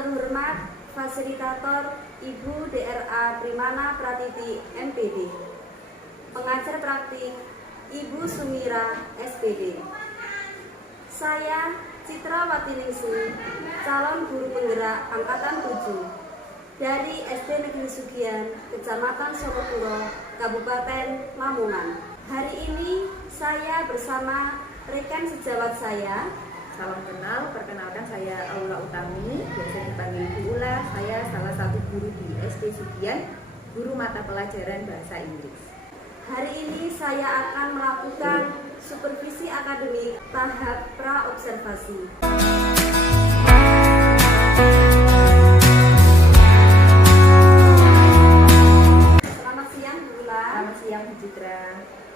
terhormat Fasilitator Ibu DRA Primana Pratiti MPD, pengajar praktik Ibu Sumira SPD. Saya Citra Watiningsih, calon guru penggerak angkatan 7 dari SD Negeri Sugian, Kecamatan Solokuro, Kabupaten Lamongan. Hari ini saya bersama rekan sejawat saya. Salam kenal, perkenalkan saya Aula Utami, biasa dipanggil Bu Ula. Saya salah satu guru di SD Sugian, guru mata pelajaran bahasa Inggris. Hari ini saya akan melakukan supervisi akademik tahap pra-observasi. Selamat siang Bu Ula. Selamat siang Bu Citra.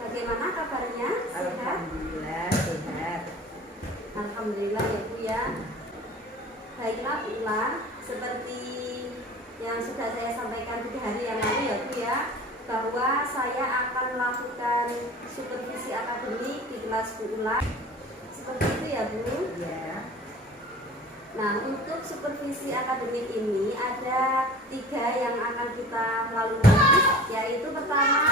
Bagaimana kabarnya? Sehat? Alhamdulillah sehat. Alhamdulillah ya Bu ya. Baiklah Bu Ula, seperti yang sudah saya sampaikan 3 hari yang lalu ya Bu ya, bahwa saya akan melakukan supervisi akademik di kelas Bu Ula. Seperti itu ya Bu? Ya. Nah, untuk supervisi akademik ini ada 3 yang akan kita lalui, yaitu pertama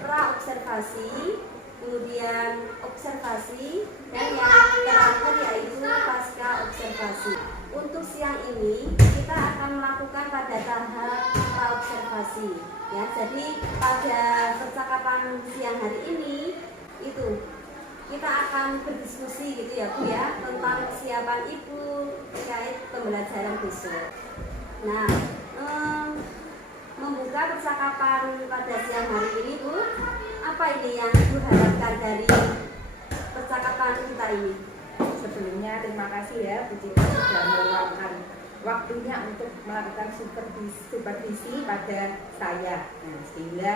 pra-observasi, kemudian observasi, dan yang terakhir yaitu pasca observasi. Untuk siang ini kita akan melakukan pada tahap pra-observasi ya. Jadi pada percakapan siang hari ini itu kita akan berdiskusi gitu ya Bu ya, tentang kesiapan Ibu terkait pembelajaran besok. Nah, membuka percakapan pada siang hari ini Bu, apa ini yang Ibu harapkan dari percakapan kita ini? Sebelumnya terima kasih ya Bu Citra sudah meluangkan waktunya untuk melakukan supervisi pada saya. Nah, sehingga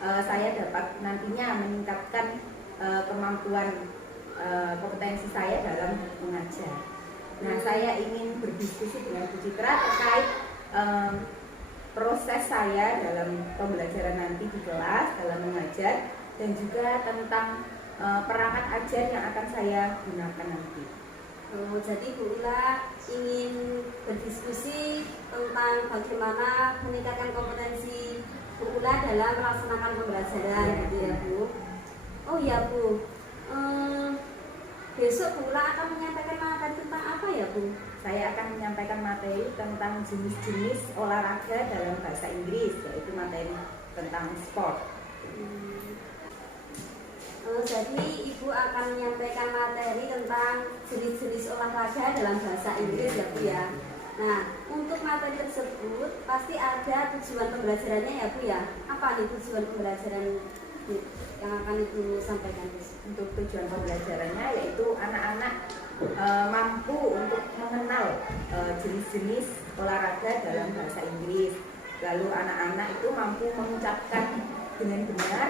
saya dapat nantinya meningkatkan kemampuan kompetensi saya dalam mengajar. Nah, saya ingin berdiskusi dengan Bu Citra terkait proses saya dalam pembelajaran nanti di kelas, dalam mengajar, dan juga tentang perangkat ajar yang akan saya gunakan nanti. Jadi Bu Ula ingin berdiskusi tentang bagaimana meningkatkan kompetensi Bu Ula dalam melaksanakan pembelajaran gitu ya Bu. Oh ya Bu, besok Bu Ula akan menyampaikan materi tentang apa ya Bu? Saya akan menyampaikan materi tentang jenis-jenis olahraga dalam bahasa Inggris, yaitu materi tentang sport. Jadi Ibu akan menyampaikan materi tentang jenis-jenis olahraga dalam bahasa Inggris ya Bu ya. Nah, untuk materi tersebut pasti ada tujuan pembelajarannya ya Bu ya. Apa nih tujuan pembelajaran yang akan Ibu sampaikan? Untuk tujuan pembelajarannya yaitu anak-anak mampu untuk mengenal jenis-jenis olahraga dalam bahasa Inggris. Lalu anak-anak itu mampu mengucapkan dengan benar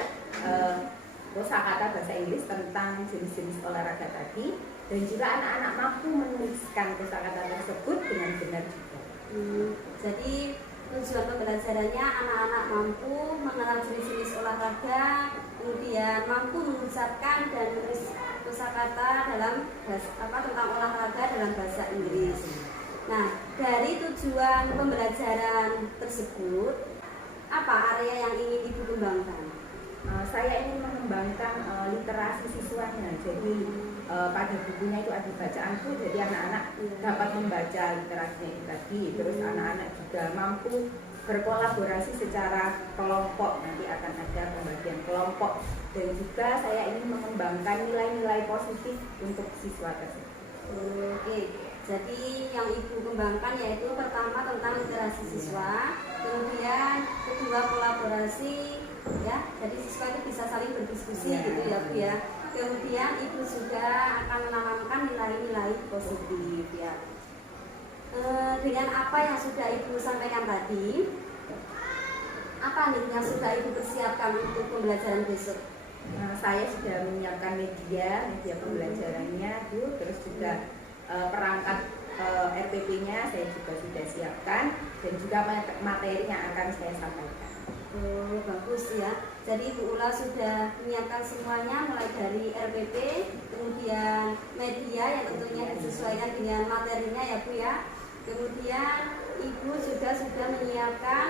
kosakata bahasa Inggris tentang jenis-jenis olahraga tadi, dan juga anak-anak mampu menuliskan kosakata tersebut dengan benar juga. Jadi tujuan pembelajarannya anak-anak mampu mengenal jenis-jenis olahraga, kemudian mampu mengucapkan dan menulis kosakata dalam tentang olahraga dalam bahasa Inggris. Nah, dari tujuan pembelajaran tersebut, apa area yang ingin Ibu kembangkan? Saya ingin mengembangkan literasi siswanya. Jadi pada bukunya itu ada bacaanku, jadi anak-anak dapat membaca literasinya itu tadi. Terus anak-anak juga mampu berkolaborasi secara kelompok, nanti akan ada pembagian kelompok. Dan juga saya ingin mengembangkan nilai-nilai positif untuk siswa tersebut. Oke, jadi yang Ibu kembangkan yaitu pertama tentang literasi siswa, kemudian kedua kolaborasi ya, jadi siswa itu bisa saling berdiskusi gitu ya Bu ya. Kemudian Ibu juga akan menanamkan nilai-nilai positif ya. Dengan apa yang sudah Ibu sampaikan tadi, apa nih yang sudah Ibu persiapkan untuk pembelajaran besok? Saya sudah menyiapkan media pembelajarannya Bu, terus juga perangkat RPP-nya saya juga sudah siapkan, dan juga materi yang akan saya sampaikan. Oh, bagus ya. Jadi Bu Ula sudah menyiapkan semuanya mulai dari RPP, kemudian media yang tentunya disesuaikan dengan materinya ya Bu ya. Kemudian ibu juga sudah menyiapkan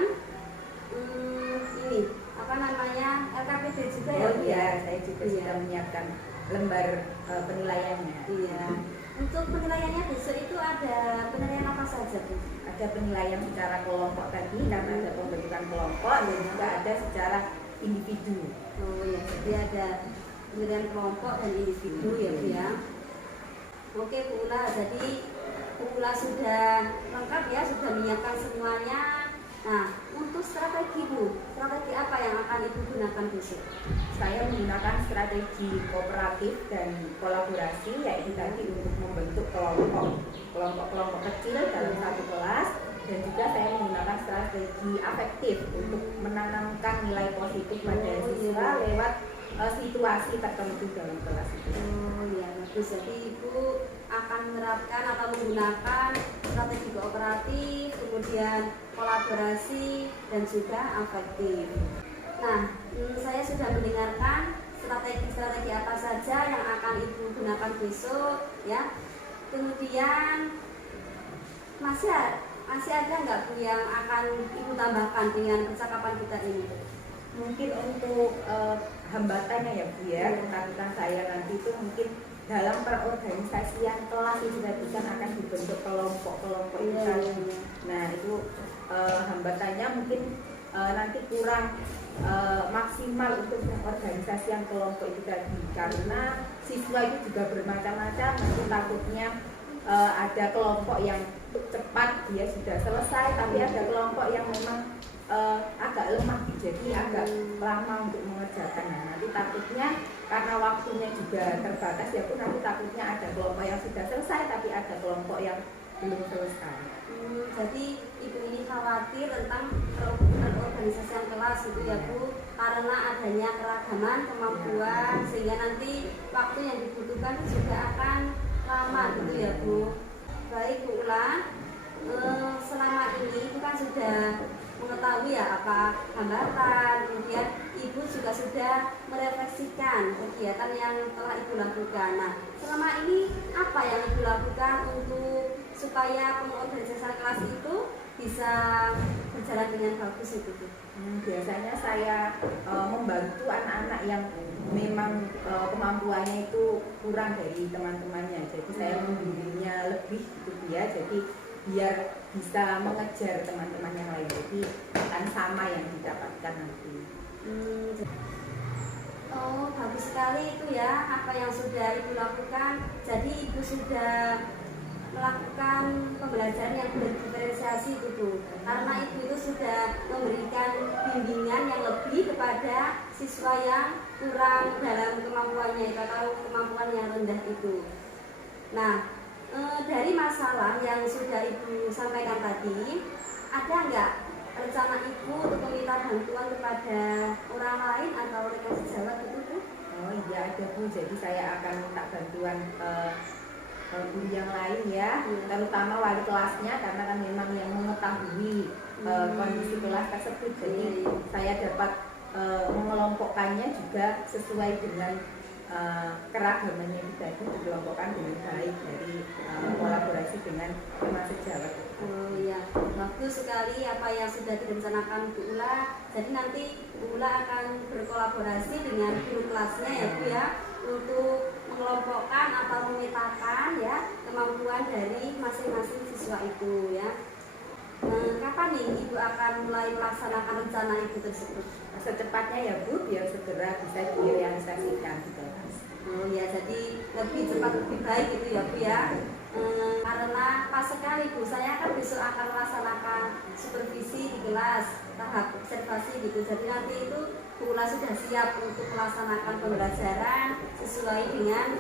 ini apa namanya LKPD juga ya? Oh iya, saya juga sudah menyiapkan lembar penilaiannya. Iya. Untuk penilaiannya besok itu ada penilaian apa saja Bu? Ada penilaian secara kelompok tadi karena ada pembentukan kelompok dan juga ada secara individu. Oh ya, jadi ada penilaian kelompok dan individu ya Bu ya. Oke Bu Ula, jadi Bu Ula sudah lengkap ya, sudah menyiapkan semuanya. Nah, untuk strategi Bu, strategi apa yang akan Ibu gunakan besok? Saya menggunakan strategi kooperatif dan kolaborasi, yaitu tadi untuk membentuk kelompok-kelompok kecil dalam satu kelas, dan juga saya menggunakan strategi afektif untuk menanamkan nilai positif pada siswa lewat situasi tertentu dalam kelas itu. Oh iya, bagus. Jadi Ibu akan menerapkan atau menggunakan strategi kooperatif, kemudian kolaborasi dan juga afektif. Nah, saya sudah mendengarkan strategi-strategi apa saja yang akan Ibu gunakan besok, ya. Kemudian masih ada nggak Bu yang akan Ibu tambahkan dengan percakapan kita ini? Mungkin untuk hambatannya ya Bu ya, ketakutan saya nanti itu mungkin dalam perorganisasian kelas itu tadi kan akan dibentuk kelompok-kelompok itu tadi. Nah itu hambatannya mungkin nanti kurang maksimal untuk pengorganisasian kelompok itu tadi, karena siswa itu juga bermacam-macam. Nanti takutnya ada kelompok yang cepat dia sudah selesai, tapi ada kelompok yang memang agak lemah, jadi agak lama untuk mengerjakan. Nah, nanti takutnya karena waktunya juga terbatas ya Bu, nanti takutnya ada kelompok yang sudah selesai tapi ada kelompok yang belum selesai. Jadi Ibu ini khawatir tentang perorganisasian kelas itu ya Bu, karena adanya keragaman kemampuan sehingga nanti waktu yang dibutuhkan juga akan lama gitu ya Bu. Baik Bu Ula, selama ini Ibu kan sudah mengetahui ya apa hambatan, kemudian Ibu juga sudah merefleksikan kegiatan yang telah Ibu lakukan. Nah, selama ini apa yang Ibu lakukan untuk supaya pengorganisasian kelas itu bisa berjalan dengan bagus itu Bu? Biasanya saya membantu anak-anak yang memang kemampuannya itu kurang dari teman-temannya, jadi saya membimbingnya lebih gitu ya, jadi biar bisa mengejar teman-teman yang lain, jadi akan sama yang didapatkan nanti. Oh, bagus sekali itu ya apa yang sudah Ibu lakukan. Jadi Ibu sudah melakukan pembelajaran yang berdiferensiasi itu, karena Ibu itu sudah memberikan bimbingan yang lebih kepada siswa yang kurang dalam kemampuannya atau kemampuan yang rendah itu. Nah, dari masalah yang sudah Ibu sampaikan tadi, ada nggak rencana Ibu untuk meminta bantuan kepada orang lain atau rekan sejawat itu Bu? Oh iya ada Bu, jadi saya akan minta bantuan guru yang lain ya, terutama wali kelasnya, karena kan memang yang mengetahui kondisi kelas tersebut, jadi saya dapat mengelompokkannya juga sesuai dengan keragamannya tadi, dikelompokkan dengan baik dari kolaborasi dengan teman sejawat. Oh iya, bagus sekali apa yang sudah direncanakan Bu Ula. Jadi nanti Bu Ula akan berkolaborasi dengan guru kelasnya ya Bu ya, untuk mengelompokkan atau memetakan ya kemampuan dari masing-masing siswa itu ya. Kapan nih Ibu akan mulai melaksanakan rencana Ibu tersebut? Secepatnya ya Bu, biar segera bisa direalisasikan di kelas. Oh ya, jadi lebih cepat lebih baik itu ya Bu ya. Karena pas sekali Bu, saya kan besok akan melaksanakan supervisi di kelas tahap observasi gitu. Jadi nanti itu Bu Ula sudah siap untuk melaksanakan pembelajaran sesuai dengan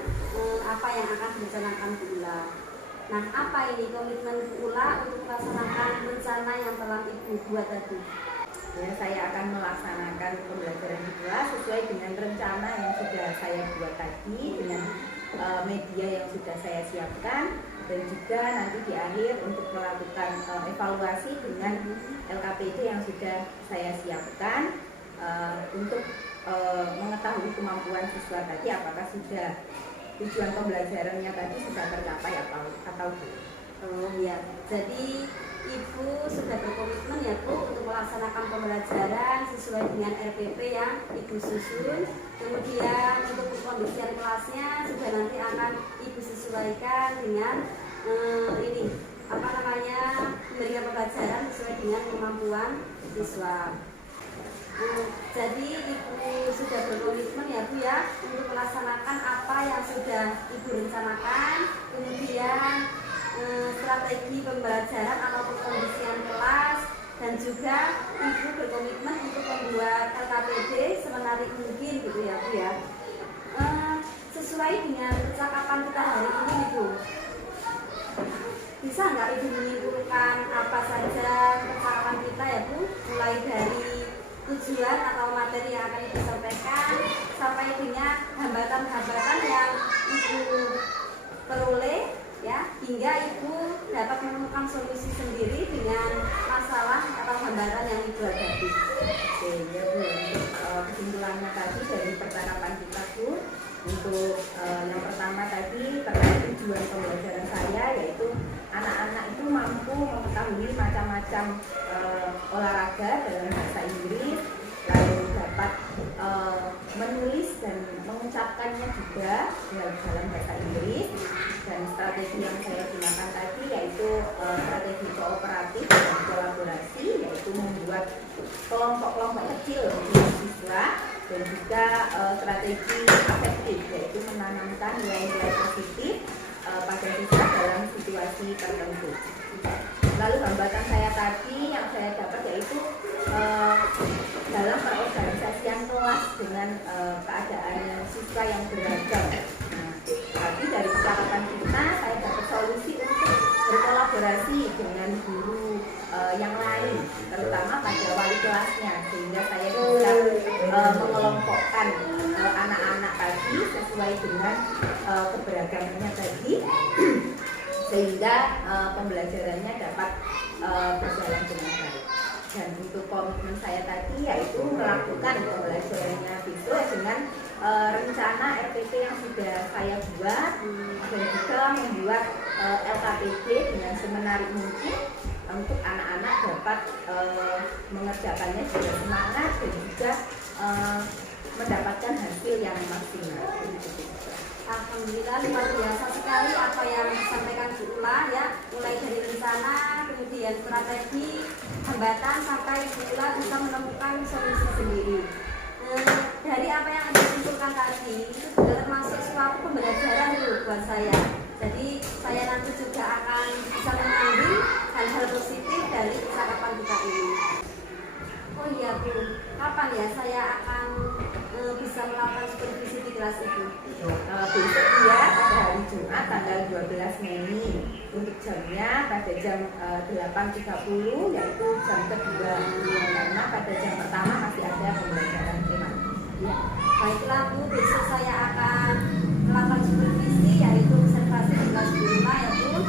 apa yang akan direncanakan Bu Ula. Nah, apa ini komitmen Bu Ula untuk melaksanakan rencana yang telah Ibu buat tadi? Ya, saya akan melaksanakan pembelajaran di kelas sesuai dengan rencana yang sudah saya buat tadi, dengan media yang sudah saya siapkan, dan juga nanti di akhir untuk melakukan evaluasi dengan LKPD yang sudah saya siapkan untuk mengetahui kemampuan siswa tadi, apakah sudah tujuan pembelajarannya tadi sudah tercapai atau belum. Oh ya, jadi Ibu sudah berkomitmen ya Bu untuk melaksanakan pembelajaran sesuai dengan RPP yang Ibu susun. Kemudian untuk pengkondisian kelasnya sudah nanti akan Ibu sesuaikan dengan ini apa namanya memberikan pembelajaran sesuai dengan kemampuan siswa. Jadi Ibu sudah berkomitmen ya Bu ya untuk melaksanakan apa yang sudah Ibu rencanakan. Kemudian strategi pembelajaran atau pengkondisian kelas, dan juga Ibu berkomitmen untuk membuat LKPD semenarik mungkin gitu ya Bu ya. Sesuai dengan percakapan kita hari ini Ibu, bisa nggak Ibu menyimpulkan apa saja percakapan kita ya Bu, mulai dari tujuan atau materi yang akan Ibu sampaikan sampai dengan hambatan-hambatan yang Ibu peroleh ya, hingga Ibu dapat menemukan solusi sendiri dengan masalah atau hambatan yang Ibu hadapi. Oke, ya Bu, kesimpulannya tadi dari percakapan kita Bu, untuk yang pertama tadi terkait tujuan pembelajaran saya, yaitu anak-anak itu mampu mengetahui macam-macam olahraga dalam bahasa Inggris, lalu dapat menulis dan mengucapkannya juga dalam bahasa Inggris. Dan strategi yang saya gunakan tadi yaitu strategi kooperatif dan kolaborasi, yaitu membuat kelompok-kelompok kecil untuk siswa, dan juga strategi afektif, yaitu menanamkan nilai-nilai positif pada siswa dalam situasi tertentu. Lalu hambatan saya tadi yang saya dapat yaitu dalam perorganisasian kelas dengan keadaan siswa yang beragam. Tapi dari percakapan kita saya dapat solusi untuk berkolaborasi dengan guru yang lain, terutama pada wali kelasnya, sehingga saya bisa mengelompokkan anak-anak tadi sesuai dengan keberagamannya tadi, sehingga pembelajarannya dapat berjalan dengan baik. Dan untuk komitmen saya tadi yaitu melakukan pembelajarannya visual dengan rencana RPP yang sudah saya buat, dan juga membuat LKPD dengan semenarik mungkin untuk anak-anak dapat mengerjakannya dengan semangat dan juga mendapatkan hasil yang maksimal. Alhamdulillah, luar biasa sekali apa yang disampaikan Bu Ula ya, mulai dari rencana, kemudian strategi, hambatan, sampai Bu Ula bisa menemukan solusi sendiri. Dari apa yang Anda simpulkan tadi, itu sudah termasuk suatu pembelajaran itu buat saya. Jadi saya nanti juga akan bisa mengambil hal-hal positif dari percakapan kita ini. Oh iya Bu, kapan ya saya akan bisa melakukan supervisi di kelas itu? Besok ya, pada hari Jumat tanggal 12 Mei. Untuk jamnya pada jam 8.30, yaitu jam kedua, karena pada jam pertama masih ada pembelajaran tematik. Ya, baiklah Bu, besok saya akan melakukan supervisi, yaitu observasi di kelas Bu Ula ya Bu.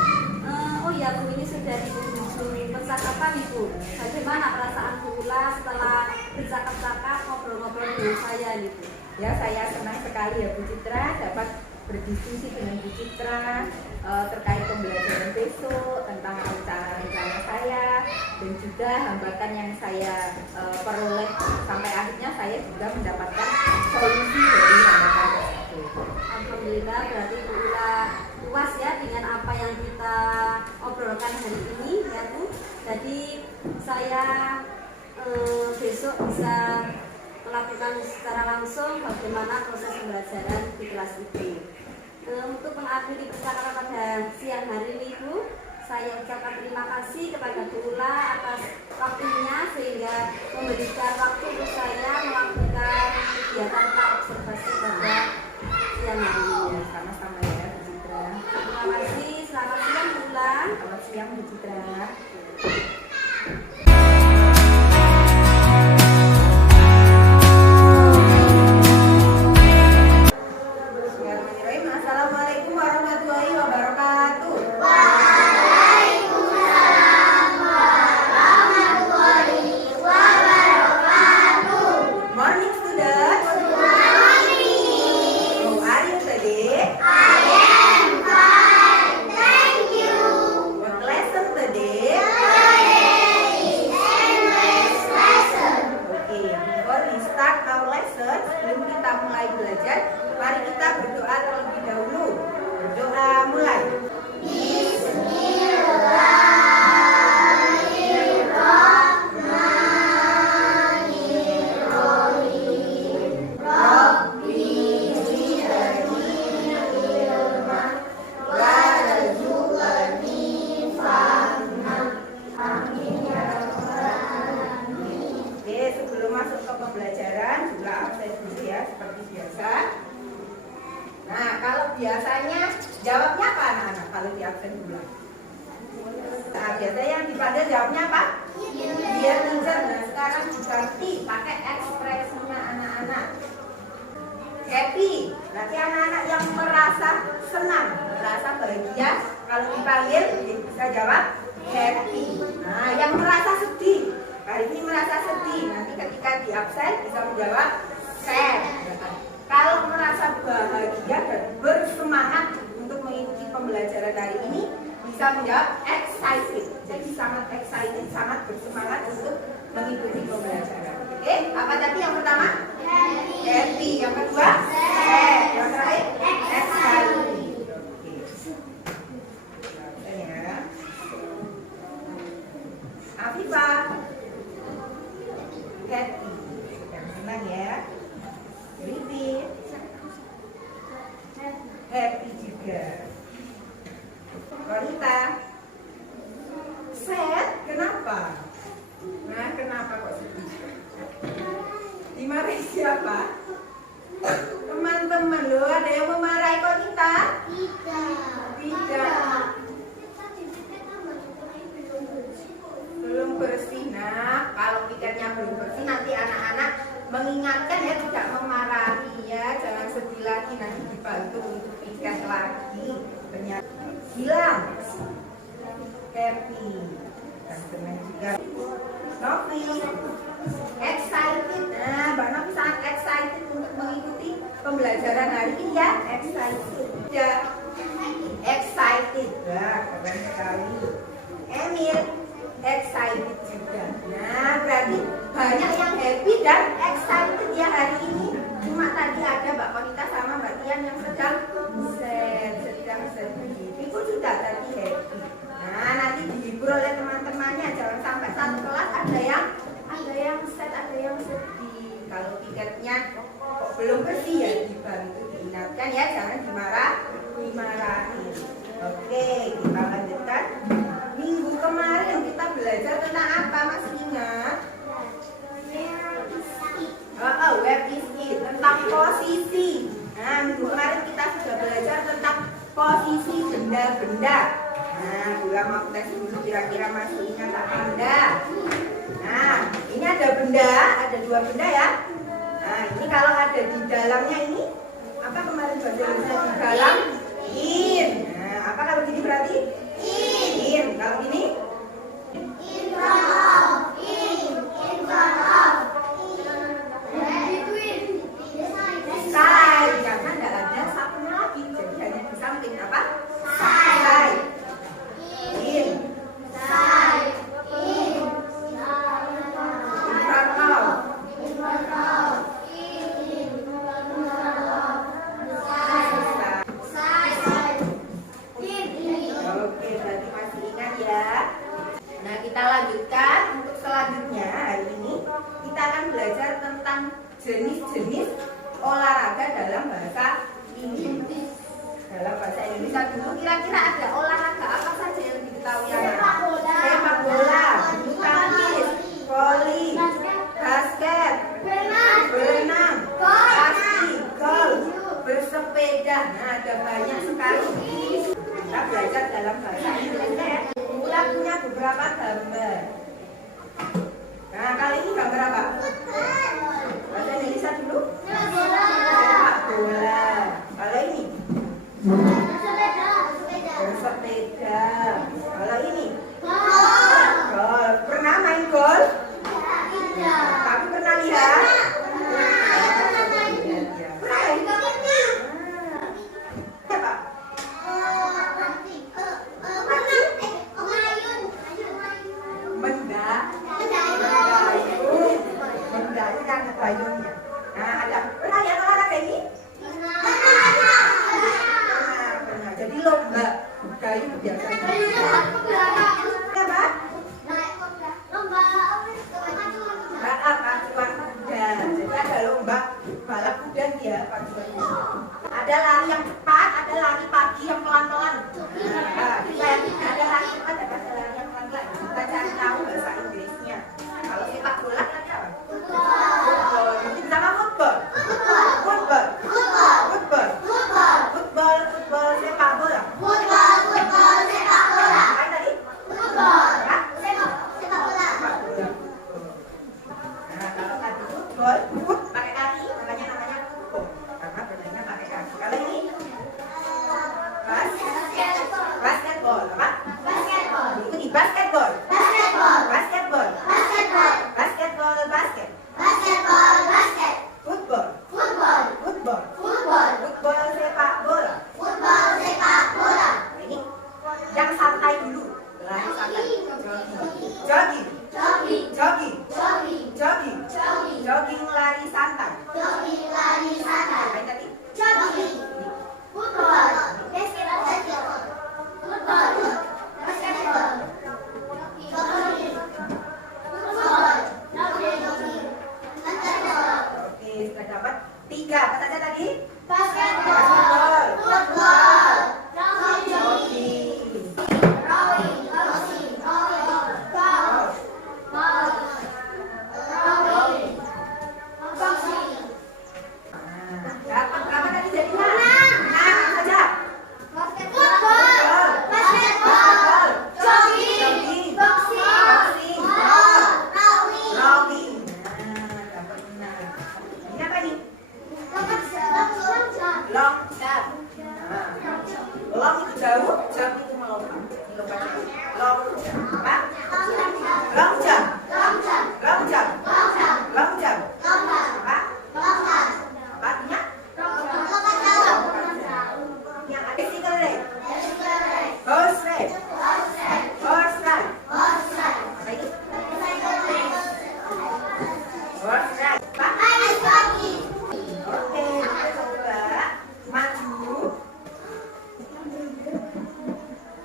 Oh iya Bu, ini sudah di ujung percakapan Ibu. Bagaimana perasaan Bu Ula setelah bercakap-cakap, ngobrol-ngobrol dengan saya nih Bu? Ya, saya senang sekali ya Bu Citra dapat berdiskusi dengan Bu Citra terkait pembelajaran besok, tentang rencana-rencana saya, dan juga hambatan yang saya peroleh sampai akhirnya saya juga mendapatkan solusi dari hambatan tersebut. Alhamdulillah, berarti Bu Ula puas ya dengan apa yang kita obrolkan hari ini ya Bu. Jadi saya besok bisa melakukan secara langsung bagaimana proses pembelajaran di kelas itu. Untuk mengakhiri percakapan pada siang hari ini Bu, saya ucapkan terima kasih kepada Bu Ula atas waktunya sehingga memberikan waktu untuk saya melakukan kegiatan observasi pada siang hari ini. Sama-sama ya Bu Citra. Terima kasih, selamat siang Bu Ula. Selamat siang Bu Citra. Assalamualaikum warahmatullahi wabarakatuh. Waalaikumsalam warahmatullahi wabarakatuh. Morning students. Good morning. How are you today? I am fine. Thank you. biasanya jawabnya apa anak-anak kalau di absen dulu? Nah, biasanya yang dipanggil jawabnya apa? Dear teacher. Nah, sekarang diganti pakai ekspresinya anak-anak. Happy. Berarti anak-anak yang merasa senang, merasa bahagia, kalau dipanggil bisa jawab happy. Nah, yang merasa sedih, hari ini merasa sedih, nanti ketika di absen bisa menjawab sad. Kalau merasa bahagia dan bersemangat untuk mengikuti pembelajaran hari ini, bisa menjawab excited. Jadi sangat excited, sangat bersemangat untuk mengikuti pembelajaran. Oke, apa tadi yang pertama? Happy. Yang kedua? Sad. Yang terakhir? Excited. Ya. Afifah. Happy. Yang senang ya. Repeat. Happy juga. Wanita. Sad. Kenapa? Nah, kenapa kok sedih? Dimarahi siapa? Teman-teman loh, ada yang memarahi kok kita? Tidak. Belum bersih. Nah, kalau pikirnya belum bersih, nanti anak-anak mengingatkan ya, tidak memarahi ya. Jangan sedih lagi, nanti dibantu untuk piket lagi. Ternyata hilang. Happy. Dan senang juga. Novi. Excited. Nah, Mbak Novi sangat excited untuk mengikuti pembelajaran hari ini ya. Excited. Ya. Excited. Wah, keren sekali. Emil. Excited juga. Nah, berarti banyak yang happy dan excited ya hari ini. Cuma tadi ada Mbak Konita sama Mbak Tian yang sedang sad, sedang sedih. Itu sudah tadi happy. Nah, nanti dihibur oleh teman-temannya. Jangan sampai satu kelas ada yang sad, ada yang sedih. Kalau piketnya kok belum bersih ya, dibantu diingatkan ya, jangan dimarahin. Oke, kita lanjutkan. Minggu kemarin kita belajar tentang apa, masih ingat? Where is it? Tentang posisi. Nah, minggu kemarin kita sudah belajar tentang posisi benda-benda. Nah, Bula mau tes dulu kira-kira masih ingat apa enggak? Nah, ini ada benda, ada dua benda ya. Nah, ini kalau ada di dalamnya ini, apa kemarin bahasa Indonesia di dalam? In. Nah, apa kalau gini berarti? In. Kalau gini? In front of. In front of. Side. Karena tidak ada satunya lagi, jadi hanya di samping apa? Side. In. Side. In. In front of. In front of. In front of. Side. In. Oke, berarti masih ingat ya. Nah, kita lanjutkan untuk selanjutnya. Hari ini kita akan belajar tentang jenis-jenis olahraga dalam bahasa Inggris. Dalam bahasa Indonesia dulu kira-kira ada olahraga apa saja yang diketahui anak? Sepak bola, bulu tangkis, voli, basket, berenang, pasti, golf, bersepeda. Nah, ada banyak sekali. Kita belajar dalam bahasa Inggris ya. Mula punya beberapa gambar. Nah, kali ini gambar apa? Bahasa Indonesia dulu. Sepak bola. Kalau ini bersepeda. Kalau ini golf. Pernah main golf? Kamu pernah lihat? Payungnya. Nah, ada pernah lihat olahraga ini? Pernah. Jadi lomba kayu biasanya. Apa? Balap pacuan kuda. Jadi ada lomba balap kuda dia pacuannya. Ada lari yang cepat, ada lari pagi yang pelan-pelan. Ada lari cepat, ada lari yang pelan-pelan. Kita cari tahu bahasa Inggrisnya. Kalau sepak bola ada apa? Football. jauh, jump itu melompat. Lompat. Long jump. Long jump. Long jump. Long jump. Apa? Lompatnya? Yang ada single leg. Horse leg. Horse ride. Apa itu? Horse ride. Apa? Oke, kita coba maju.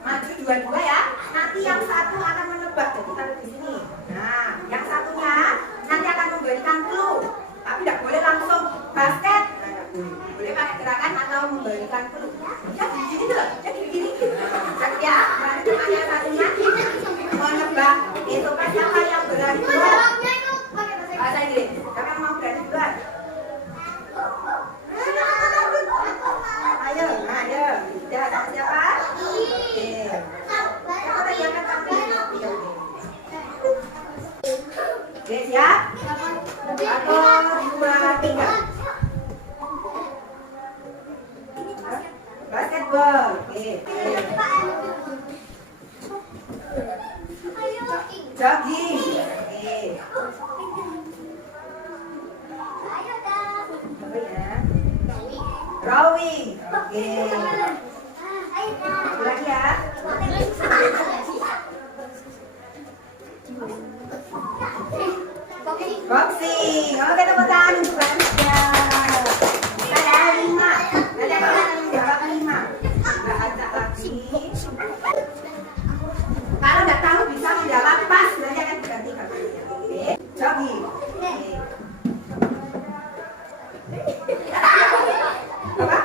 Maju dua-dua ya. Nanti yang satu akan menebak. Jadi taruh di sini. Nah, yang satunya nanti akan memberikan clue. Tapi tidak boleh langsung basket. Nah, nggak boleh. Boleh pakai gerakan atau memberikan clue. Ya, di sini tuh. Ya, di sini. Cek ya. Nanti yang satunya menebak. Itu kan siapa yang berani duluan? Bahasa Inggris. Siapa yang mau berani duluan? Ayo, ayo. Siapa? Siapa? Oke. Siapa yang akan tampil? Oke, siap? 1, 2, 3. Basketball. Oke. Jogging. Oke. Apa ya? Rowing. Oke. Satu lagi ya. Boxing. Oke, tepuk tangan untuk Ranisya. Ada 5. Nanti akan menjawab 5. Nggak ada lagi. Kalau nggak tahu bisa menjawab pas, nanti akan diganti katanya. Oke. Jogging. Oke. Apa?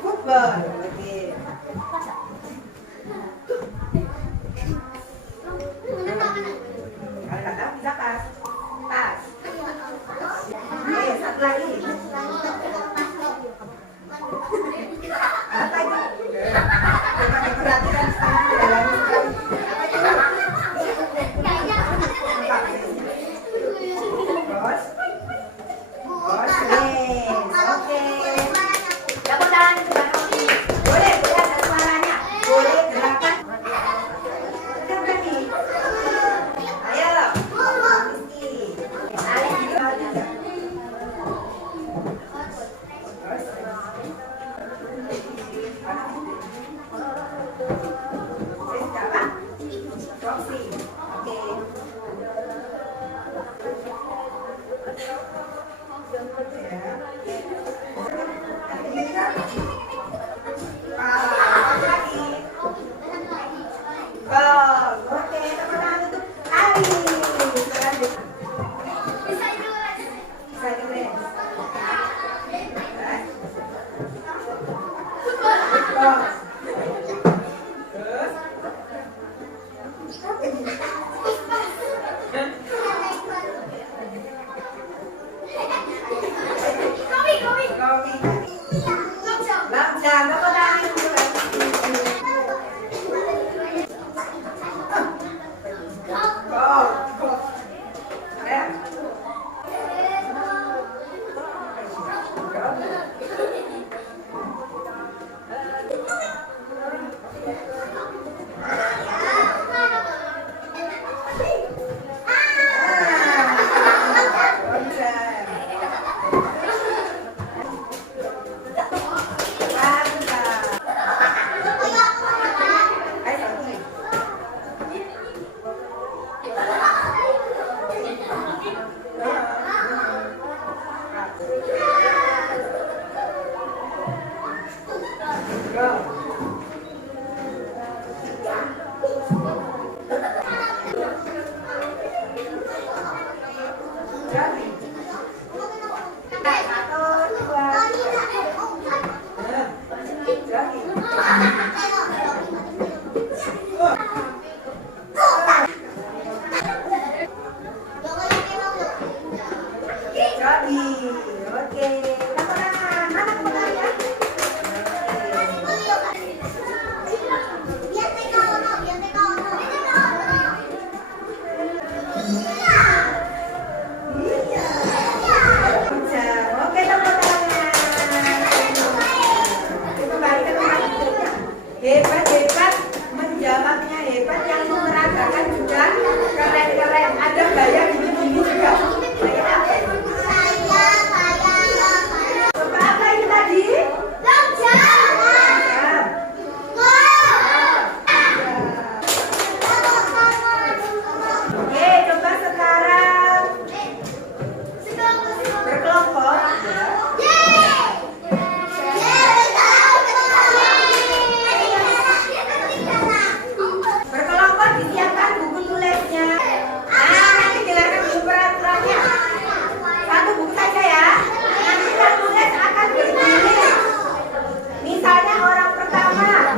Football. Oke. Kalau nggak tahu bisa pas. Pas. Oke, satu lagi. Apa itu? Coba diperhatikan sekarang di dalam. Apa itu? Bos. Bos. Oke. Tepuk tangan untuk Mbak Romi. Boleh ada suaranya. Boleh gerakan. Udah berani. Ayo. Rizky. Ali juga ada. Siapa? Roxy. Oke. Oke, tepuk tangan untuk Ali. Bisa dulu.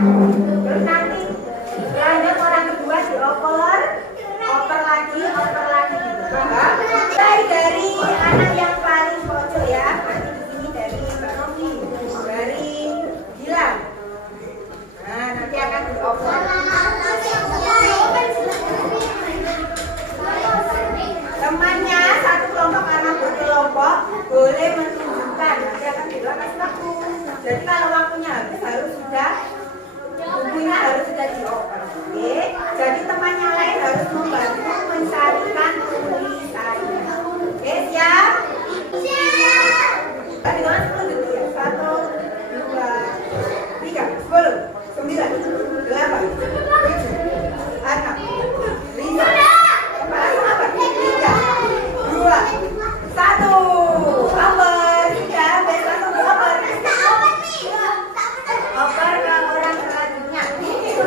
Terus nanti lanjut orang kedua dioper, oper lagi gitu. Paham? Mulai dari anak yang paling pojok ya. Nanti di sini dari Mbak Novi, dari Gilang. Nah, nanti akan dioper. Temannya satu kelompok karena berkelompok boleh menunjukkan, nanti akan dilakukan waktu. Jadi kalau waktunya habis harus sudah bukunya harus sudah dioper. Oke. Jadi teman yang lain harus membantu mencarikan tulisannya. Oke, siap? Siap. Tadi dengan 10 detik ya. 1, 2, 3, 10, 9, 8, 7, 6, 5. Apa? 3, 2, 1. Oper. Sudah, besok tunggu oper. Oper ke orang selanjutnya. 1,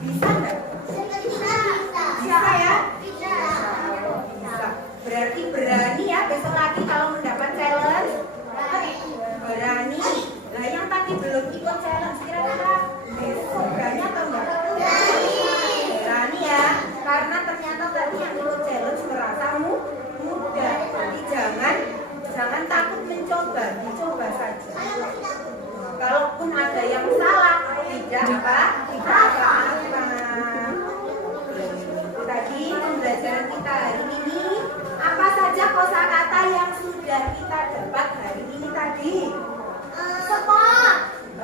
Bisa nggak? Bisa ya? Bisa. Berarti berani ya besok lagi kalau mendapat challenge? Berani. Nah yang tadi belum ikut challenge kira-kira besok berani atau enggak? Berani ya. Karena ternyata tadi yang ikut challenge merasa mudah. Jadi jangan takut mencoba, dicoba saja. Kalaupun ada yang salah, tidak apa-apa. Itu tadi pembelajaran kita hari ini. Apa saja kosakata yang sudah kita dapat hari ini tadi? Sport.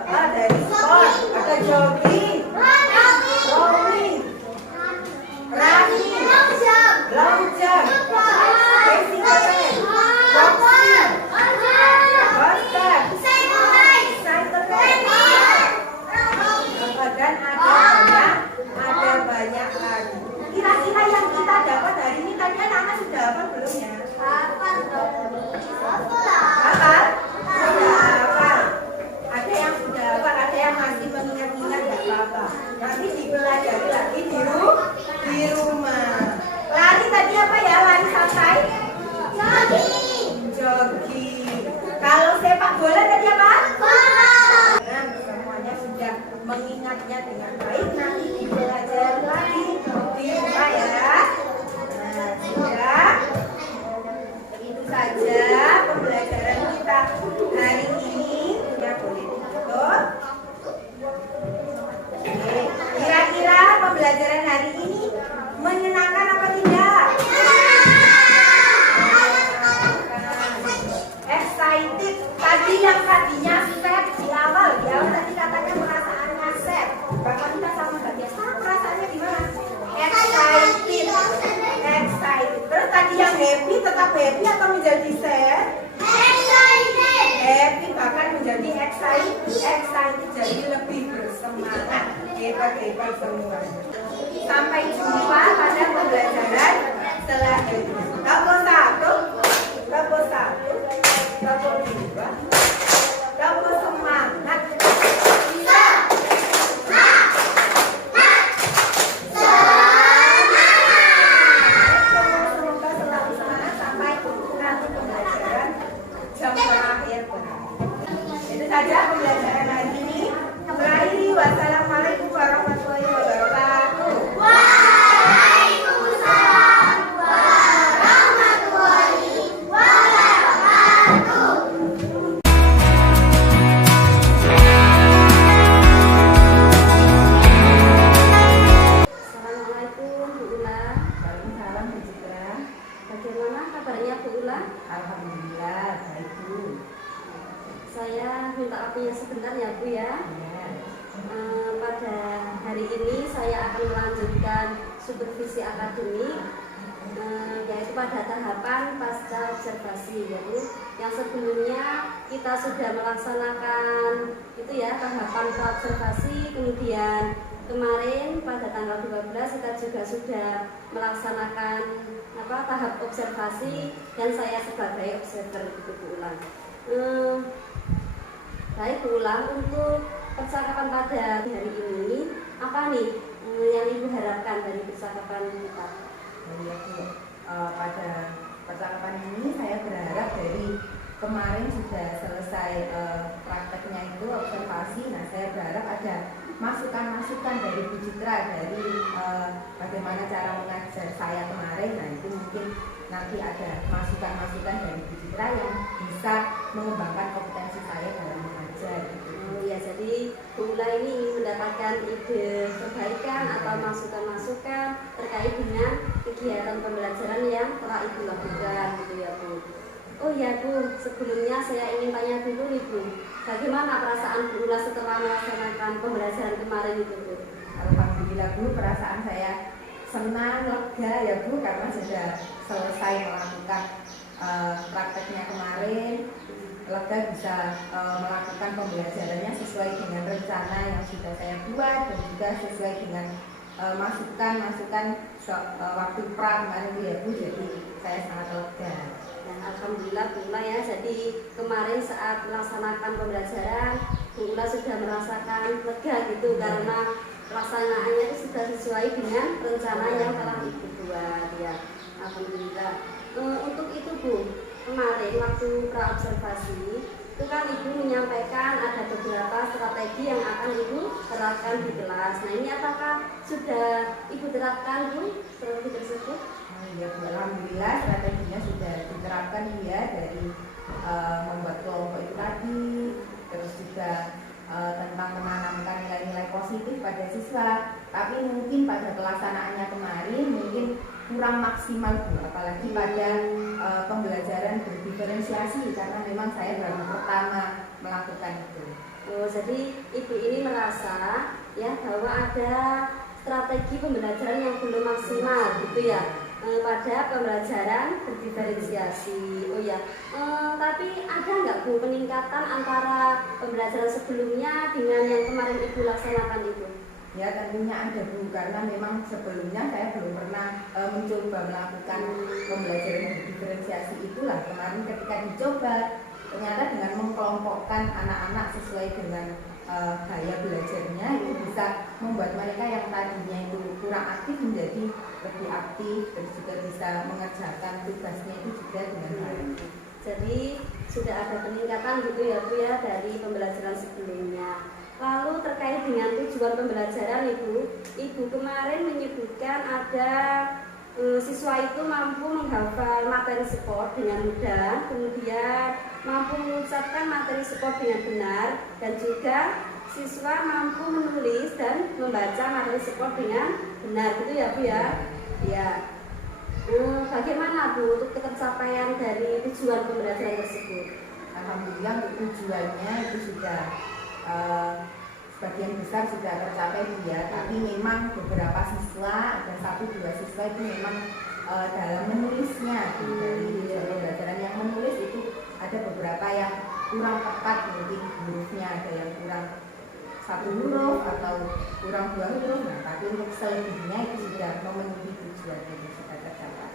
Dari sport, ada jogging, rowing, running, long jump, basic dance, boxing, basket, cycle race, dan ada banyak lagi. Kira-kira yang kita dapat hari ini tadi anak-anak sudah hafal belum ya? Hafal. Sudah hafal. Ada yang sudah hafal, ada yang masih mengingat-ingat nggak apa-apa. Nanti dipelajari lagi di rumah. Lari tadi apa ya? Lari santai? Jogging. Kalau sepak bola tadi apa? Nah, semuanya sudah mengingatnya dengan baik. Nanti dipelajari lagi di rumah ya. Nah, sudah. Itu saja pembelajaran kita hari ini. Sudah boleh ditutup. Oke. Kira-kira pembelajaran hari ini menyenangkan apa tidak? Excited. Tadi yang tadinya sad di awal tadi katanya perasaannya sad. Bahkan kita sama bagian perasaannya gimana? Excited. Terus tadi yang happy tetap happy atau menjadi sad? Happy bahkan menjadi excited jadi lebih bersemangat. Hebat semua. Sampai jumpa pada pembelajaran selanjutnya. Kelompok 1, kelompok 2, kelompok semangat. Semoga selalu semangat sampai nanti pembelajaran jam terakhir. Itu saja pembelajaran hari ini. Berakhiri. Wassalamualaikum warahmatullahi wabarakatuh. Waalaikumsalam warahmatullahi wabarakatuh. Assalamualaikum Bu Ula. Waalaikumsalam Bu Citra. Bagaimana kabarnya Bu Ula? Alhamdulillah baik Bu. Saya minta waktunya sebentar ya Bu ya. Ya. Pada hari ini saya akan melanjutkan supervisi akademik, yaitu pada tahapan pasca observasi, yaitu yang sebelumnya kita sudah melaksanakan itu ya tahapan praobservasi, kemudian kemarin pada tanggal 12 kita juga sudah melaksanakan tahap observasi dan saya sebagai observer itu Bu Ulang. Baik Bu Ulang, untuk percakapan pada hari ini apa nih yang Ibu harapkan dari percakapan kita? Pada percakapan ini saya berharap dari kemarin sudah selesai prakteknya itu observasi. Nah saya berharap ada masukan-masukan dari Bu Citra dari bagaimana cara mengajar saya kemarin. Nah itu mungkin nanti ada masukan-masukan dari Bu Citra yang bisa mengembangkan kompetensi saya dalam mengajar. Ya, jadi Bu Ula ini ingin mendapatkan ide perbaikan atau masukan-masukan terkait dengan kegiatan pembelajaran yang telah Ibu lakukan gitu ya Bu. Oh ya Bu, sebelumnya saya ingin tanya dulu nih Bu, bagaimana perasaan Bu Ula setelah melaksanakan pembelajaran kemarin itu Bu? Alhamdulillah Bu, perasaan saya senang, lega ya Bu, karena sudah selesai melakukan prakteknya kemarin. Lega bisa melakukan pembelajarannya sesuai dengan rencana yang sudah saya buat dan juga sesuai dengan masukan-masukan waktu pra kemarin itu ya Bu, jadi saya sangat lega. Dan alhamdulillah Bu Ula ya, jadi kemarin saat melaksanakan pembelajaran Bu Ula sudah merasakan lega gitu karena pelaksanaannya itu sudah sesuai dengan rencana yang telah Ibu buat ya. Alhamdulillah. Untuk itu Bu, kemarin waktu praobservasi itu kan Ibu menyampaikan ada beberapa strategi yang akan Ibu terapkan di kelas. Nah ini apakah sudah Ibu terapkan Bu strategi tersebut? Ya, alhamdulillah strateginya sudah diterapkan ya, dari membuat kelompok itu tadi, terus juga tentang menanamkan nilai-nilai positif pada siswa. Tapi mungkin pada pelaksanaannya kemarin mungkin kurang maksimal Bu, apalagi pada pembelajaran berdiferensiasi, karena memang saya baru pertama melakukan itu. Oh, jadi Ibu ini merasa ya bahwa ada strategi pembelajaran yang belum maksimal gitu ya pada pembelajaran berdiferensiasi. Oh ya, tapi ada nggak Bu peningkatan antara pembelajaran sebelumnya dengan yang kemarin Ibu laksanakan itu? Ya tentunya ada Bu, karena memang sebelumnya saya belum pernah mencoba melakukan pembelajaran berdiferensiasi itulah. Kemarin ketika dicoba, ternyata dengan mengkelompokkan anak-anak sesuai dengan gaya belajarnya itu bisa membuat mereka yang tadinya itu kurang aktif menjadi lebih aktif, terus juga bisa mengerjakan tugasnya itu juga dengan baik. Jadi sudah ada peningkatan gitu ya Bu ya dari pembelajaran sebelumnya. Lalu terkait dengan tujuan pembelajaran Ibu kemarin menyebutkan ada siswa itu mampu menghafal materi sport dengan mudah, kemudian mampu mengucapkan materi sport dengan benar, dan juga siswa mampu menulis dan membaca materi sport dengan benar, gitu ya Bu ya? Ya. Bagaimana Bu untuk tercapaian dari tujuan pembelajaran tersebut? Alhamdulillah tujuannya itu sudah sebagian besar sudah tercapai ya, tapi memang beberapa siswa, ada 1-2 siswa itu memang dalam menulisnya dari pembelajaran yang menulis itu ada beberapa yang kurang tepat, mungkin hurufnya ada yang kurang 1 huruf atau kurang 2 huruf. Nah, tapi untuk selebihnya itu sudah memenuhi tujuan itu sudah tercapai.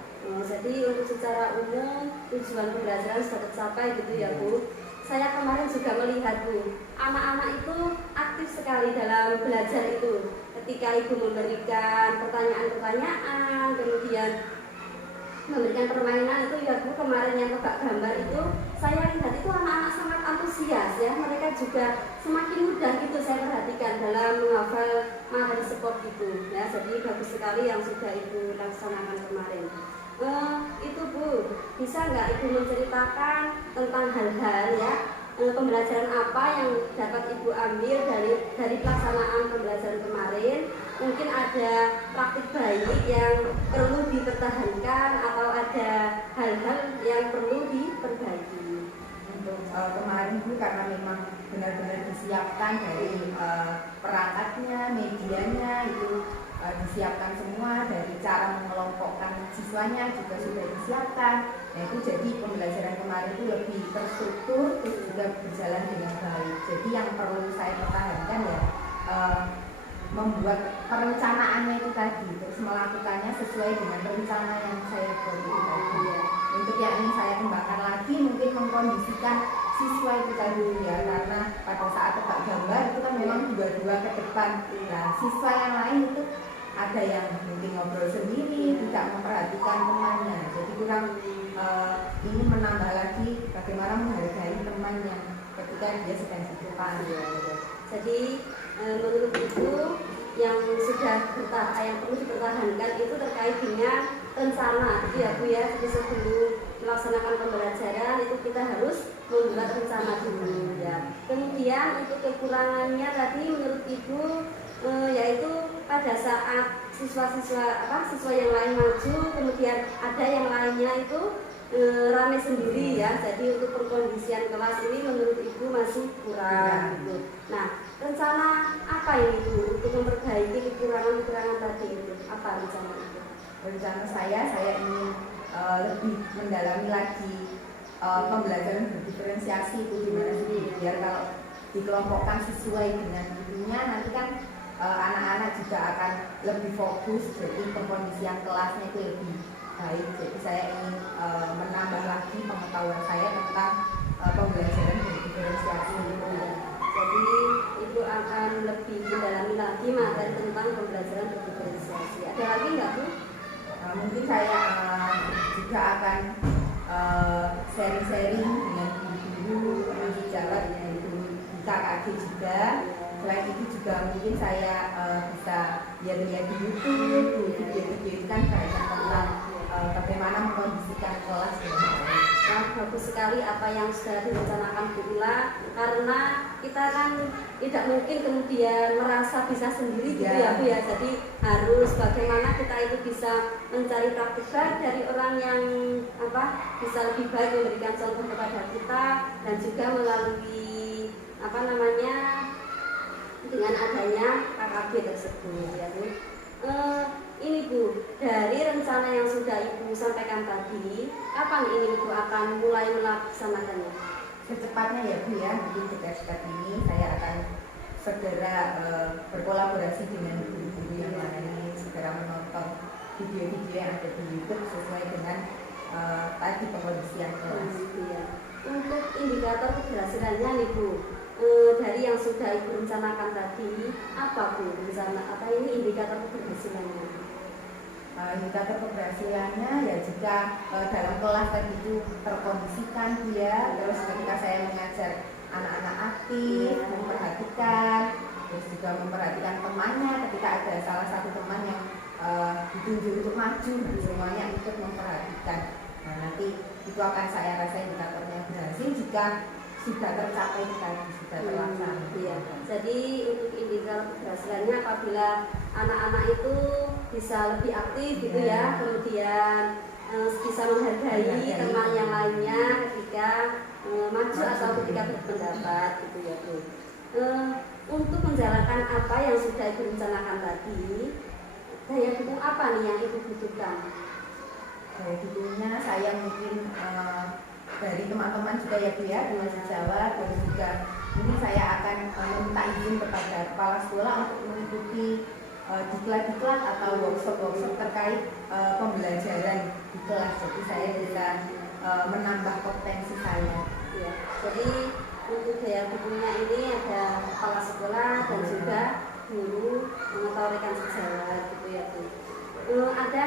Jadi untuk secara umum tujuan pembelajaran sudah tercapai gitu ya Bu. Saya kemarin juga melihat Bu, anak-anak itu aktif sekali dalam belajar itu. Ketika Ibu memberikan pertanyaan-pertanyaan, kemudian memberikan permainan itu ya Bu, kemarin yang tebak gambar itu saya lihat itu anak-anak sangat antusias ya. Mereka juga semakin mudah gitu saya perhatikan dalam menghafal materi sport itu ya. Jadi bagus sekali yang sudah Ibu laksanakan kemarin. Itu Bu, bisa nggak Ibu menceritakan tentang hal-hal ya pembelajaran apa yang dapat Ibu ambil dari pelaksanaan pembelajaran kemarin? Mungkin ada praktik baik yang perlu dipertahankan atau ada hal-hal yang perlu diperbaiki. Untuk kemarin Bu, karena memang benar-benar disiapkan dari perangkatnya, medianya itu disiapkan semua, dari cara mengelompokkan siswanya juga sudah disiapkan. Nah itu jadi pembelajaran kemarin itu lebih terstruktur, terus juga berjalan dengan baik. Jadi yang perlu saya pertahankan ya membuat perencanaannya itu tadi, terus melakukannya sesuai dengan rencana yang saya buat itu tadi ya. Untuk yang ingin saya kembangkan lagi mungkin mengkondisikan siswa itu tadi ya, karena pada saat tebak gambar itu kan memang dua-dua ke depan. Nah siswa yang lain itu ada yang mungkin ngobrol sendiri, tidak memperhatikan temannya. Jadi kurang ini menambah lagi bagaimana menghargai teman yang ketika dia sedang di depan. Jadi menurut Ibu yang sudah yang perlu dipertahankan itu terkait dengan rencana, gitu ya Bu ya. Jadi sebelum melaksanakan pembelajaran itu kita harus membuat rencana dulu ya. Kemudian untuk kekurangannya tadi menurut Ibu yaitu pada saat siswa yang lain maju, kemudian ada yang lainnya itu rame sendiri ya. Jadi untuk perkondisian kelas ini menurut Ibu masih kurang gitu. Nah, rencana apa ini Bu untuk memperbaiki kekurangan-kekurangan tadi itu? Apa rencana itu? Rencana saya ingin lebih mendalami lagi pembelajaran berdiferensiasi itu gimana sih, biar kalau dikelompokkan sesuai dengan itunya nanti kan anak-anak juga akan lebih fokus, jadi pengkondisian kelasnya itu lebih baik. Jadi saya ingin menambah lagi pengetahuan saya tentang pembelajaran berdiferensiasi itu. Jadi Ibu akan lebih mendalami lagi materi saya juga akan sharing-sharing dengan guru-guru termasuk Jawa dengan guru KKD juga. Selain itu juga mungkin saya bisa lihat di YouTube video-video kan banyak tentang bagaimana mengkondisikan kelas dengan baik. Nah, bagus sekali apa yang sudah direncanakan Bu Ula, karena kita kan tidak mungkin kemudian merasa bisa sendiri gitu ya Bu ya. Jadi harus bagaimana kita itu bisa mencari praktik dari orang yang bisa lebih baik memberikan contoh kepada kita, dan juga melalui dengan adanya KKB tersebut ya Bu. Ini Bu, dari rencana yang sudah Ibu sampaikan tadi, kapan ini Ibu akan mulai melaksanakannya? Secepatnya ya Bu ya, mungkin dekat-dekat ini saya akan segera berkolaborasi dengan guru-guru yang lain, segera menonton video-video yang ada di YouTube sesuai dengan tadi pengkondisian kelas. Ya. Untuk indikator keberhasilannya nih Bu, dari yang sudah Ibu rencanakan tadi, apa Bu ini indikator keberhasilannya? Indikator keberhasilannya ya jika dalam kelas tadi itu terkondisikan dia, terus ketika saya mengajar anak-anak aktif, memperhatikan, terus juga memperhatikan temannya ketika ada salah satu teman yang ditunjuk untuk maju, semuanya ikut memperhatikan. Nah nanti itu akan saya rasa indikatornya berhasil jika sudah tercapai tadi, sudah terlaksana. Iya. Jadi untuk indikator keberhasilannya apabila anak-anak itu bisa lebih aktif gitu ya, kemudian bisa menghargai teman yang lainnya ketika maju atau ketika berpendapat gitu ya Bu. Untuk menjalankan apa yang sudah Ibu rencanakan tadi, daya dukung apa nih yang Ibu butuhkan? Daya dukungnya saya mungkin dari teman-teman juga ya Bu ya, di Jawa, terus juga mungkin saya akan meminta izin kepada kepala sekolah untuk mengikuti diklat-diklat atau workshop-workshop terkait pembelajaran di kelas, jadi saya bisa menambah kompetensi saya. Ya, jadi untuk daya dukungnya ini ada kepala sekolah dan juga guru atau rekan sejawat gitu ya Bu. Ada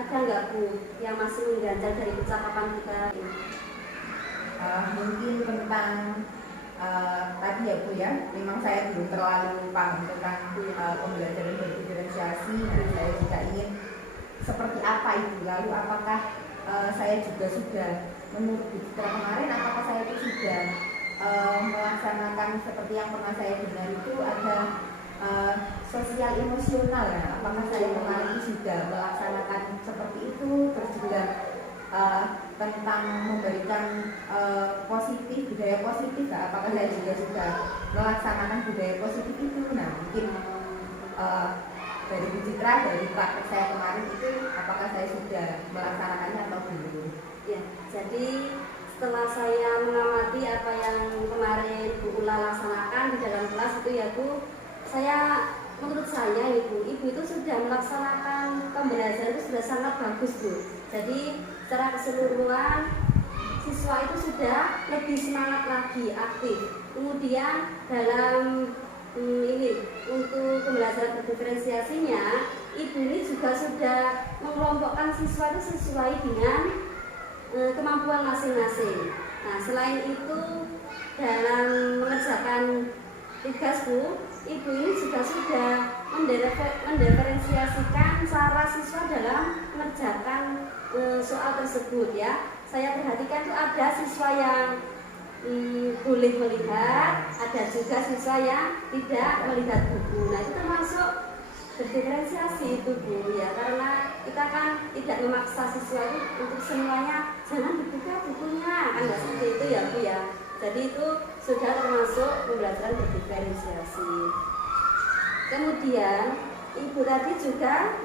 nggak Bu yang masih mengganjal dari percakapan kita ini? Mungkin tentang tadi ya Bu ya, memang saya belum terlalu paham tentang pembelajaran berdiferensiasi. Nah, saya juga ingin seperti apa itu, lalu apakah saya juga sudah menurut Bu Citra kemarin, apakah saya itu sudah melaksanakan seperti yang pernah saya dengar itu ada sosial emosional ya, apakah saya kemarin sudah melaksanakan seperti itu, terus juga tentang memberikan budaya positif, apakah saya juga sudah melaksanakan budaya positif itu. Nah mungkin dari Bu Citra, dari praktek saya kemarin itu apakah saya sudah melaksanakannya atau belum? Ya, jadi setelah saya mengamati apa yang kemarin Bu Ula laksanakan di dalam kelas itu ya Bu, menurut saya Ibu itu sudah melaksanakan pembelajaran itu sudah sangat bagus Bu. Jadi secara keseluruhan siswa itu sudah lebih semangat lagi, aktif. Kemudian dalam untuk pembelajaran berdiferensiasinya, Ibu ini juga sudah mengelompokkan siswa itu sesuai dengan kemampuan masing-masing. Nah, selain itu dalam mengerjakan tugas Bu, Ibu ini juga sudah mendiferensiasikan cara siswa dalam mengerjakan soal tersebut ya. Saya perhatikan itu ada siswa yang boleh melihat, ada juga siswa yang tidak melihat buku. Nah itu termasuk berdiferensiasi itu Bu ya, karena kita kan tidak memaksa siswa itu untuk semuanya jangan dibuka bukunya, kan nggak seperti itu ya Bu ya. Jadi itu sudah termasuk pembelajaran berdiferensiasi. Kemudian Ibu tadi juga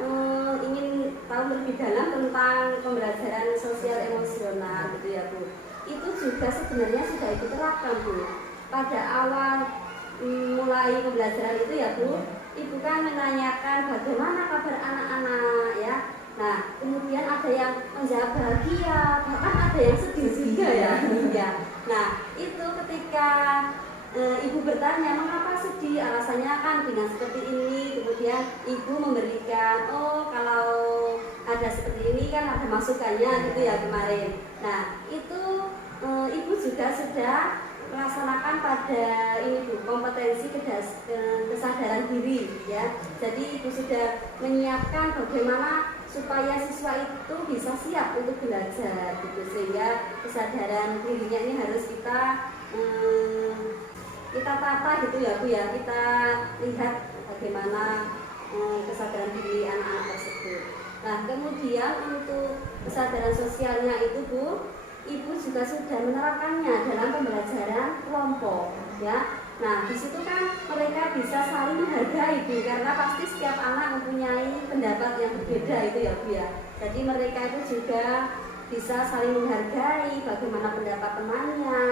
ingin tahu lebih dalam tentang pembelajaran sosial emosional gitu ya Bu. Itu juga sebenarnya sudah Ibu terapkan Bu. Pada awal mulai pembelajaran itu ya Bu, Ibu kan menanyakan bagaimana kabar anak-anak ya. Nah, kemudian ada yang menjawab bahagia, bahkan ada yang sedih juga ya. Nah, itu ketika Ibu bertanya mengapa sedih, alasannya kan dengan seperti ini. Kemudian Ibu memberikan, kalau ada seperti ini kan, ada masukannya gitu ya kemarin. Nah itu ibu juga sudah melaksanakan pada ini Bu, kompetensi kesadaran diri ya. Jadi ibu sudah menyiapkan bagaimana supaya siswa itu bisa siap untuk belajar gitu, sehingga kesadaran dirinya ini harus kita tata gitu ya Bu ya, kita lihat bagaimana kesadaran diri anak-anak tersebut. Nah kemudian untuk kesadaran sosialnya itu Bu, ibu juga sudah menerapkannya dalam pembelajaran kelompok ya. Nah di situ kan mereka bisa saling menghargai Bu, karena pasti setiap anak mempunyai pendapat yang berbeda itu ya Bu ya. Jadi mereka itu juga bisa saling menghargai bagaimana pendapat temannya.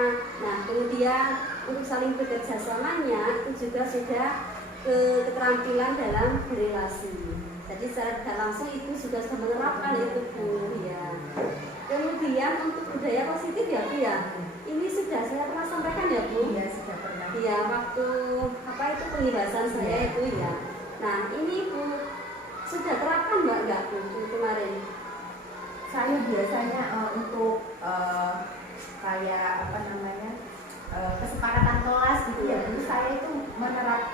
Nah kemudian untuk saling bekerja samanya itu juga sudah keterampilan dalam berrelasi. Jadi secara tidak langsung ibu sudah menerapkan itu Bu ya. Kemudian untuk budaya positif ya Bu ya, ini sudah saya pernah sampaikan ya Bu. Iya, sudah pernah. Iya, waktu itu pembahasan saya itu ya. Nah ini Bu sudah terapkan enggak Bu kemarin? Saya biasanya untuk kayak kesepakatan kelas gitu ya, itu saya itu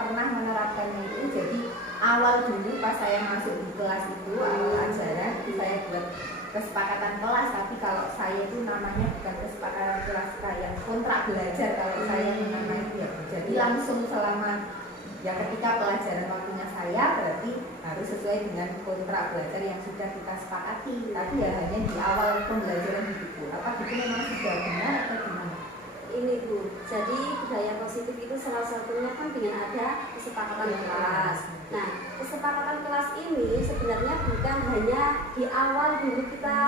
pernah menerapkannya itu. Jadi awal dulu pas saya masuk di kelas itu awal ajaran itu saya buat kesepakatan kelas, tapi kalau saya itu namanya bukan kesepakatan kelas, kayak kontrak belajar kalau saya namanya ya. Jadi langsung selama ya ketika pelajaran waktunya saya berarti harus sesuai dengan kontrak belajar yang sudah kita sepakati. Tapi ya hanya di awal pembelajaran itu. Apa itu memang sudah benar atau gimana? Ini Bu, jadi budaya positif itu salah satunya kan dengan ada kesepakatan kelas. Nah, kesepakatan kelas ini sebenarnya bukan hanya di awal dulu kita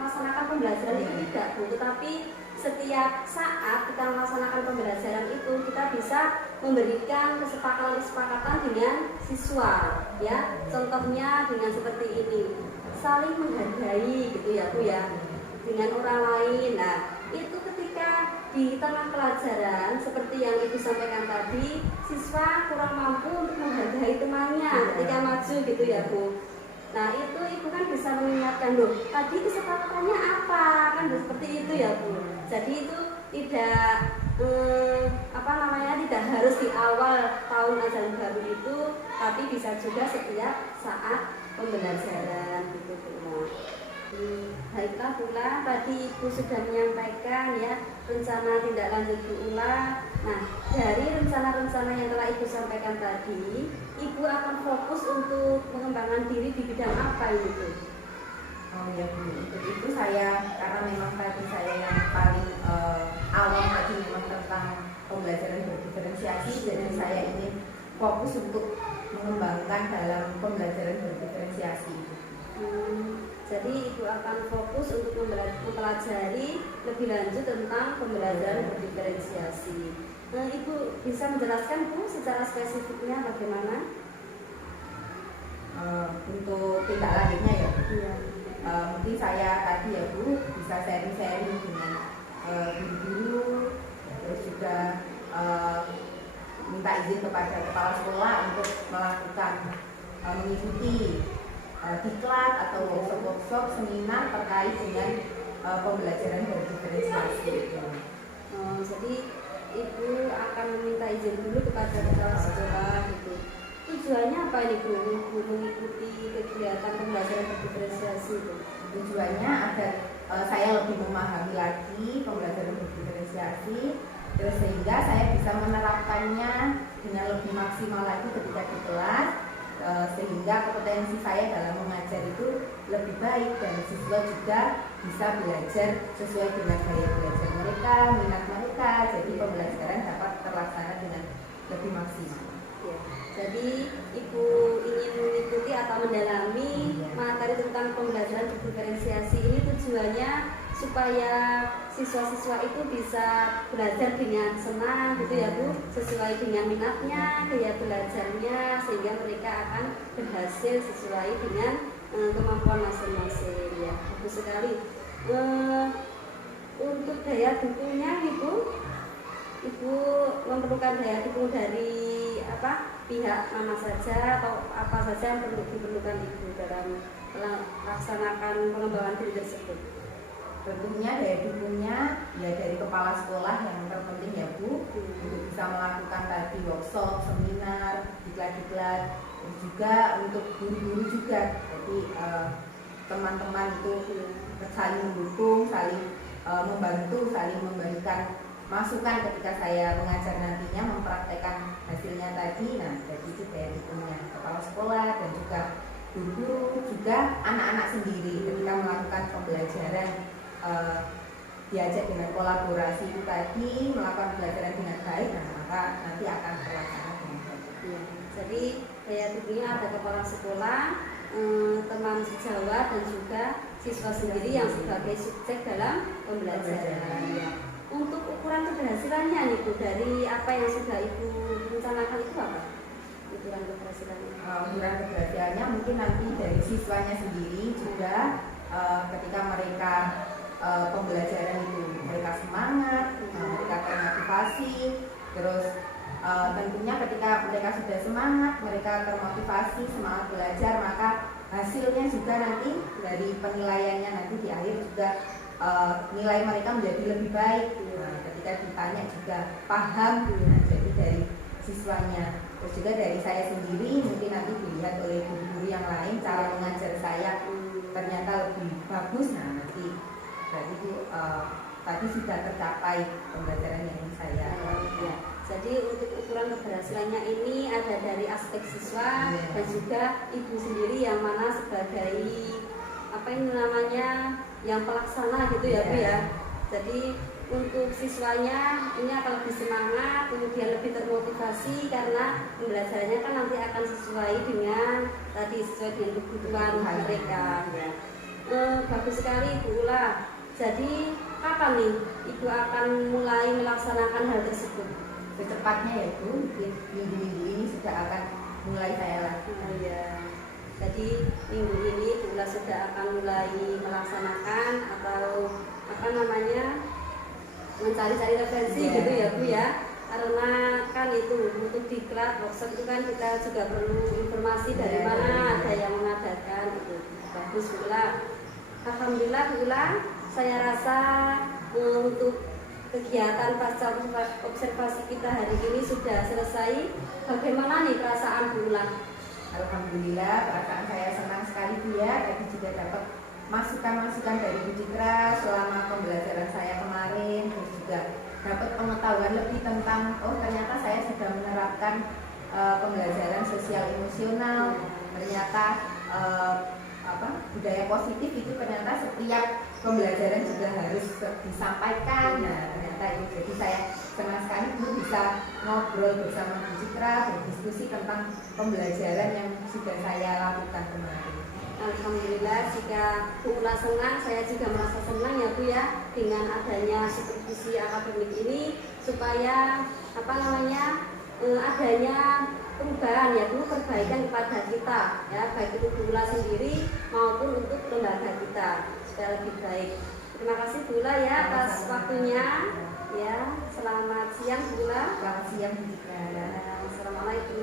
melaksanakan pembelajaran itu tidak Bu, tetapi setiap saat kita melaksanakan pembelajaran itu kita bisa memberikan kesepakatan dengan siswa ya. Contohnya dengan seperti ini, saling menghargai gitu ya Bu ya, dengan orang lain. Nah itu ketika di tengah pelajaran seperti yang ibu sampaikan tadi, siswa kurang mampu untuk menghargai temannya ketika maju gitu ya Bu. Nah itu ibu kan bisa mengingatkan, loh tadi kesepakatannya apa, kan seperti itu ya Bu. Jadi itu tidak tidak harus di awal tahun ajaran baru itu, tapi bisa juga setiap saat pembelajaran gitu Bu. Baiklah pula tadi ibu sudah menyampaikan ya rencana tindak lanjut diulang. Nah dari rencana-rencana yang telah ibu sampaikan tadi, ibu akan fokus untuk mengembangkan diri di bidang apa ini Bu? Oh ya Bu, untuk itu saya karena memang tadi saya yang paling awal tadi memang tentang pembelajaran berdiferensiasi, jadi saya ingin fokus untuk mengembangkan dalam pembelajaran berdiferensiasi. Jadi ibu akan fokus untuk mempelajari lebih lanjut tentang pembelajaran berdiferensiasi. Ibu bisa menjelaskan Bu secara spesifiknya bagaimana? Untuk tindak lanjutnya ya. Iya. Mungkin saya tadi ya Bu bisa sharing-sharing dengan guru-guru, terus juga minta izin kepada kepala sekolah untuk melakukan mengikuti diklat atau workshop seminar terkait dengan pembelajaran berdiferensiasi. Jadi ibu akan meminta izin dulu kepada kepala sekolah gitu. Tujuannya apa ini Bu? Ibu mengikuti kegiatan pembelajaran berdiferensiasi itu? Tujuannya agar saya lebih memahami lagi pembelajaran berdiferensiasi, terus sehingga saya bisa menerapkannya dengan lebih maksimal lagi ketika di kelas. Sehingga kompetensi saya dalam mengajar itu lebih baik dan siswa juga bisa belajar sesuai dengan gaya belajar mereka, minat mereka, jadi pembelajaran dapat terlaksana dengan lebih maksimal. Ya. Jadi ibu ingin mengikuti atau mendalami materi tentang pembelajaran diferensiasi ini tujuannya supaya siswa-siswa itu bisa belajar dengan senang gitu ya Bu, sesuai dengan minatnya, gaya belajarnya, sehingga mereka akan berhasil sesuai dengan kemampuan masing-masing ya. Bagus sekali. Untuk daya dukungnya Ibu memerlukan daya dukung dari pihak mana saja atau apa saja yang perlu diperlukan Ibu dalam melaksanakan pengembangan diri tersebut? Bentuknya dari dukunnya ya dari kepala sekolah yang terpenting ya Bu, untuk bisa melakukan tadi workshop, seminar, diklat-diklat, terus juga untuk guru-guru juga. Jadi teman-teman itu saling mendukung, saling membantu, saling memberikan masukan ketika saya mengajar nantinya mempraktekkan hasilnya tadi. Nah, jadi itu dari dukunnya kepala sekolah dan juga guru-guru, juga anak-anak sendiri ketika melakukan pembelajaran. Diajak dengan kolaborasi itu tadi, melakukan pembelajaran dengan baik, nah maka nanti akan terlaksana dengan baik. Ya, jadi daya dukungnya ada kepala sekolah, teman sejawat dan juga siswa sendiri yang sebagai subjek dalam pembelajaran. Ya. Untuk ukuran keberhasilannya nih Bu, dari apa yang sudah Ibu rencanakan itu apa? Ukuran keberhasilannya? Ukuran keberhasilannya mungkin nanti dari siswanya sendiri juga, ketika mereka pembelajaran itu mereka semangat, mereka termotivasi, terus tentunya ketika mereka sudah semangat, mereka termotivasi, semangat belajar, maka hasilnya juga nanti dari penilaiannya nanti di akhir juga nilai mereka menjadi lebih baik. Nah, ketika ditanya juga paham, nah, jadi dari siswanya, terus juga dari saya sendiri mungkin nanti dilihat oleh guru-guru yang lain cara mengajar saya ternyata lebih bagus. Nah nanti berarti itu tadi sudah tercapai pembelajaran yang saya ya. Jadi untuk ukuran keberhasilannya ini ada dari aspek siswa dan juga ibu sendiri yang mana sebagai apa ini namanya yang pelaksana gitu ya Bu ya. Jadi untuk siswanya ini akan lebih semangat, kemudian lebih termotivasi karena pembelajarannya kan nanti akan sesuai dengan tadi sesuai dengan kebutuhan mereka. Ya. Bagus sekali Bu Ula. Jadi kapan nih Ibu akan mulai melaksanakan hal tersebut? Secepatnya ya Bu, minggu-minggu ini sudah akan mulai saya lakukan. Ya. Jadi minggu ini Bu Ula sudah akan mulai melaksanakan atau apa namanya mencari-cari referensi gitu ya Bu ya. Karena kan itu untuk diklat workshop itu kan kita juga perlu informasi dari mana ada yang mengadakan itu. Bagus Bu Ula. Alhamdulillah Bu Ula, saya rasa untuk kegiatan pasca observasi kita hari ini sudah selesai. Bagaimana nih perasaan Bu Ula? Alhamdulillah, perasaan saya senang sekali Bu ya. Tadi juga dapat masukan-masukan dari Bu Citra selama pembelajaran saya kemarin, terus juga dapat pengetahuan lebih tentang ternyata saya sudah menerapkan pembelajaran sosial emosional. Ternyata budaya positif itu ternyata setiap pembelajaran juga harus disampaikan. Nah, ternyata itu jadi saya senang sekali dulu bisa ngobrol bersama Bu Citra, berdiskusi tentang pembelajaran yang sudah saya lakukan kemarin. Alhamdulillah, jika Bu Ula senang, saya juga merasa senang ya Bu ya dengan adanya supervisi akademik ini supaya apa namanya adanya perubahan ya Bu, perbaikan kepada kita ya, baik itu Bu Ula sendiri maupun untuk lembaga kita supaya lebih baik. Terima kasih Bu Ula ya atas waktunya ya. Selamat siang Bu Ula. Selamat siang Bu Citra. Assalamualaikum.